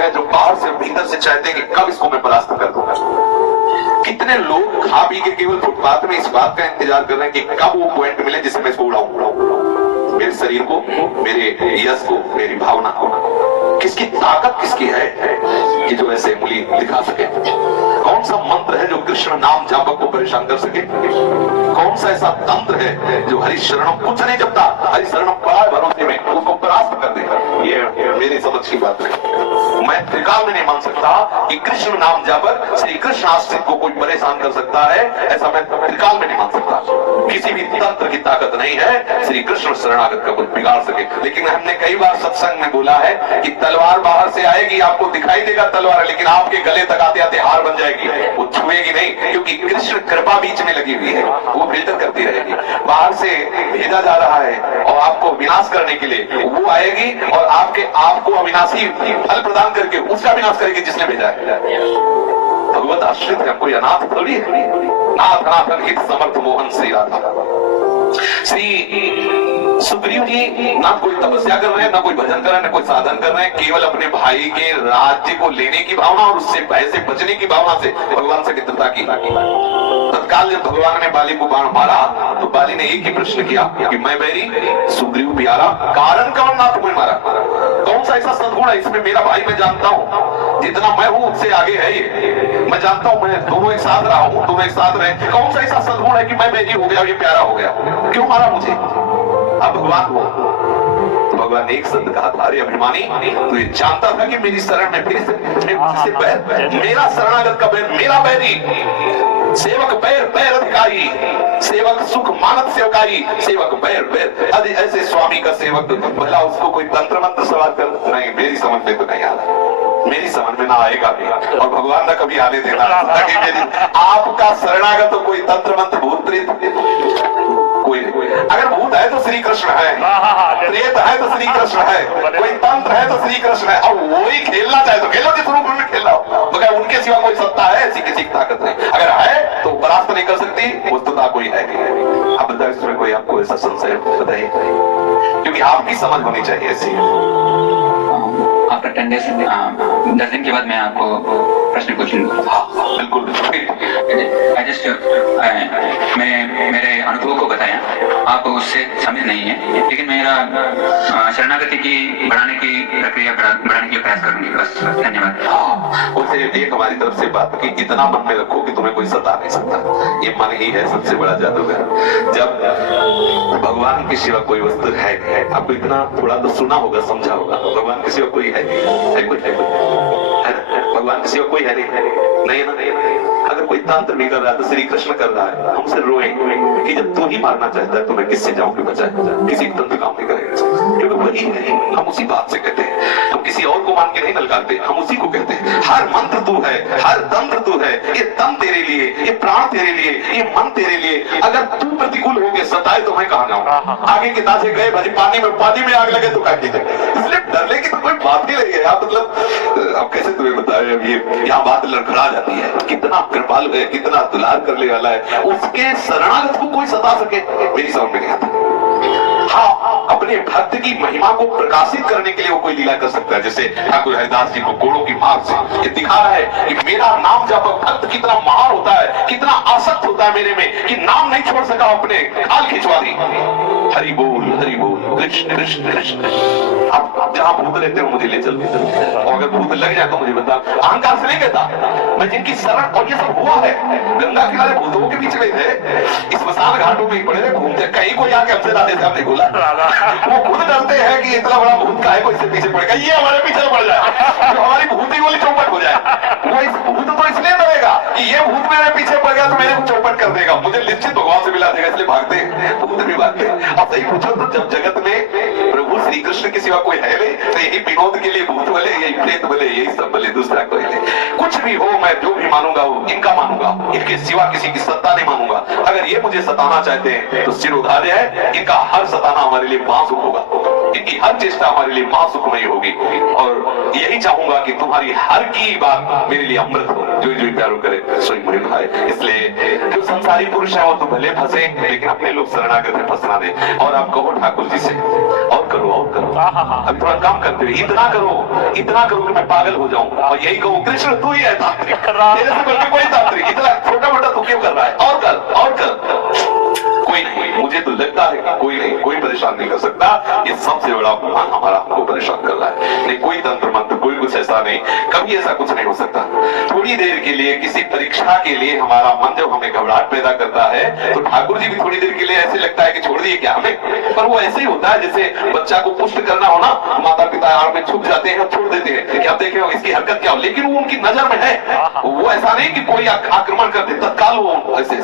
हैं जो बाहर से भीतर से चाहते हैं कि कब इसको मैं परास्त कर दूंगा। कितने लोग खा पी के केवल फुटपाथ में इस बात का इंतजार कर रहे हैं कि कब वो पॉइंट मिले जिससे मैं इसको उड़ाऊं, मेरे शरीर को, मेरे यश को, मेरी भावना को। किसकी ताकत किसकी है कि जो ऐसे उंगली दिखा सके? कौन सा मंत्र है जो कृष्ण नाम जापक को परेशान कर सके? कौन सा ऐसा तंत्र है जो हरि शरणम कुछ नहीं जपता, हरि शरणम पड़ा है भरोसे में, उसको परास्त कर देगा? ये मेरी समझ की बात है। मैं त्रिकाल में नहीं मान सकता कि कृष्ण नाम जापक श्री कृष्ण आश्रित को कोई परेशान कर सकता है, ऐसा मैं त्रिकाल में नहीं मान सकता। किसी भी तंत्र की ताकत नहीं है श्री कृष्ण शरणागत का कुछ बिगाड़ सके। लेकिन हमने कई बार सत्संग में बोला है कि तलवार बाहर से आएगी, आपको दिखाई देगा तलवार, लेकिन आपके गले तक आते आते हार बन जाएगी, वो छुएगी नहीं, क्योंकि कृष्ण कृपा बीच में लगी हुई है, वो फिल्टर करती रहेगी। बाहर से भेजा जा रहा है और आपको विनाश करने के लिए, वो आएगी और आपके आपको अविनाशी फल प्रदान करके उसका विनाश करेगी जिसने भेजा है। भगवत आश्रित है, कोई अनाथ थोड़ी है। नाथ नाथन हित समर्थ मोहन श्री राधा। श्री सुग्रीव जी ना कोई तपस्या कर रहे हैं, ना कोई भजन कर रहे हैं, ना कोई साधन कर रहे हैं, केवल अपने भाई के राज्य को लेने की भावना और उससे भय से बचने की भावना से भगवान से मित्रता की। तत्काल जब भगवान ने बाली को बाण मारा तो बाली ने एक ही प्रश्न किया कि मैं बैरी, सुग्रीव प्यारा, कारण कौन ना तुम्हें मारा? कौन सा ऐसा सद्गुण है इसमें? मेरा भाई मैं जानता हूँ, जितना मैं हूँ उससे आगे है ये, मैं जानता हूँ, मैं दोनों एक साथ रहा हूँ, दोनों एक साथ रहे। कौन सा ऐसा सद्गुण है कि मैं बैरी हो गया, ये प्यारा हो गया? क्यों मारा मुझे? अब भगवान हो तो भगवान ने एक शब्द कहा था, अरे अभिमानी, तो ये जानता था कि मेरी शरण में फिर से बैर, मेरा शरणागत का बैर, मेरा बैरी, सेवक बैर बैर अधिकारी, सेवक सुख मानत सेवकाई, सेवक बैर बैर। ऐसे स्वामी का सेवक भला उसको कोई तंत्र मंत्र सवाल कर? नहीं, मेरी समझ में तो नहीं आ रहा, मेरी समझ में ना आएगा भी, और भगवान ना कभी आने देना ताकि मेरी आपका शरणागत तो कोई तंत्र मंत्र भूत प्रेत कोई नहीं। अगर भूत है तो श्री कृष्ण है, प्रेत है तो श्री कृष्ण है, कोई तंत्र है तो श्री कृष्ण है, और वही खेलना चाहे तो खेलो, जिस रूप में खेलना हो, मगर उनके सिवा कोई सत्ता है ऐसी किसी की ताकत नहीं। अगर है तो परास्त नहीं कर सकती, वस्तुतः कोई है नहीं। अब बताओ इसमें कोई आपको ऐसा संशय बताइए, क्योंकि आपकी समझ होनी चाहिए ऐसी। आफ्टर 10 days 10 दिन के बाद मैं आपको प्रश्न पूछूंगा। बिल्कुल मैं मेरे अनुभव को बताया, आप उससे समझ नहीं है, लेकिन मेरा शरणागति की बढ़ाने की प्रक्रिया बढ़ाने के लिए प्रयास करूंगी बस। धन्यवाद। उसे एक हमारी तरफ से बात की, इतना मन में रखो कि तुम्हें कोई सता नहीं सकता। ये मन ही है सबसे बड़ा जादूगर। जब भगवान की सिवा कोई वस्तु है, आपको इतना थोड़ा तो सुना होगा, समझा होगा, भगवान की सिवा कोई है कोई भगवान की सिवा कोई है नहीं ना, नहीं। अगर कोई तंत्र भी कर रहा है तो श्री कृष्ण कर रहा है, हमसे रोएंगे कि जब तू ही मारना चाहता है तो मैं किससे जाऊं कि बचाए? किसी तंत्र काम नहीं करेगा, क्योंकि वही है। हम उसी बात से कहते हैं, हम किसी और को मान के नहीं ललकारते, हम उसी को कहते हैं। हर मंत्र तू है, हर तंत्र तू है, ये तन तेरे लिए, ये प्राण तेरे लिए, ये मन तेरे लिए। अगर तू प्रतिकूल हो गए, सताए तो मैं कहाँ जाऊँ? आगे के ताजे गए भरी पानी में आग लगे तो क्या कीजिए? इसलिए डरने की तो कोई बात ही नहीं है। मतलब अब कैसे तुम्हें बताए, अब ये यहाँ बात लड़खड़ा जाती है। कितना कृपालु है, कितना दुलार करने वाला है, उसके शरणागत को कोई सता सके, मेरी समझ में नहीं आता। हाँ, अपने भक्त की महिमा को प्रकाशित करने के लिए वो कोई लीला कर सकता है, जैसे ठाकुर हरिदास जी को घोड़ों की मार्ग से ये दिखा रहा है कि मेरा नाम जापक भक्त कितना महान होता है, कितना आसक्त होता है मेरे में, कि नाम नहीं छोड़ सका, अपने खाल खिंचवा दी। हरि बोल कृष्ण कृष्ण कृष्ण। आप जहाँ भूत रहते हो मुझे ले चलते, और अगर भूत लग जाए तो मुझे बता। अहंकार से नहीं कहता मैं, जिनकी शरण, और ये सब हुआ है, गंगा किनारे भूतों के बीच में थे, स्मशान घाटों में पड़े थे घूमते, कहीं कोई आके हमसे दादे साहब ने बोला, वो खुद डरते हैं कि इतना बड़ा भूत का है, कोई इससे पीछे पड़ेगा, ये हमारे पीछे पड़ जाए तो हमारी भूत ही गोली चौपट हो जाए। वो इस भूत तो इसलिए डरेगा कि ये भूत मेरे पीछे पड़ गया तो मेरे को चौपट कर देगा, मुझे निश्चित भगवान से मिला देगा, इसलिए भागते हैं, भूत भी भागते हैं। अब सही पूछो तो जब जगत में प्रभु श्री कृष्ण के सिवा कोई है नहीं, तो यही विनोद के लिए भूत बोले, यही प्रेत बोले, यही सब बोले, दूसरा कोई नहीं। कुछ भी हो, मैं जो भी मानूंगा वो इनका मानूंगा, इनके सिवा किसी की सत्ता नहीं मानूंगा। अगर ये मुझे सताना चाहते हैं तो सिर उधार्य है, इनका हर सताना हमारे लिए बांसुर होगा। इनकी हर चेष्टा हमारे लिए महासुखमयी होगी और यही चाहूंगा कि तुम्हारी हर की बात मेरे लिए अमृत हो। जो जो प्यारो करे सोई मुझे भाई। इसलिए जो संसारी पुरुष है वो तो भले फंसे, लेकिन अपने लोग शरणागत में फंसना दे। और आप कहो ठाकुर जी से और करो अभी थोड़ा काम करते हुए इतना करो कि मैं पागल हो जाऊं और यही कहूं कृष्ण तू ही है तांत्रिक, तेरे से बढ़ के कोई तांत्रिक, इतना छोटा मोटा तू क्यों कर रहा है, और कर कोई नहीं। मुझे तो लगता है कि कोई नहीं, कोई परेशान नहीं कर सकता। ये सबसे बड़ा अपमान हमारा हमको परेशान कर रहा है। नहीं कोई तंत्र मंत्र, कोई कुछ ऐसा नहीं, कभी ऐसा कुछ नहीं हो सकता। थोड़ी देर के लिए किसी परीक्षा के लिए हमारा मन जब हमें घबराहट पैदा करता है तो ठाकुर जी भी थोड़ी देर के लिए ऐसे लगता है कि छोड़ दिए क्या हमें, पर वो ऐसे ही होता है जैसे बच्चा को पुष्ट करना हो ना, माता पिता आड़ में छुप जाते हैं, छोड़ देते हैं कि अब देखें इसकी हरकत क्या हो, लेकिन वो उनकी नजर में है। वो ऐसा नहीं कि कोई आक्रमण कर दे तत्काल वो ऐसे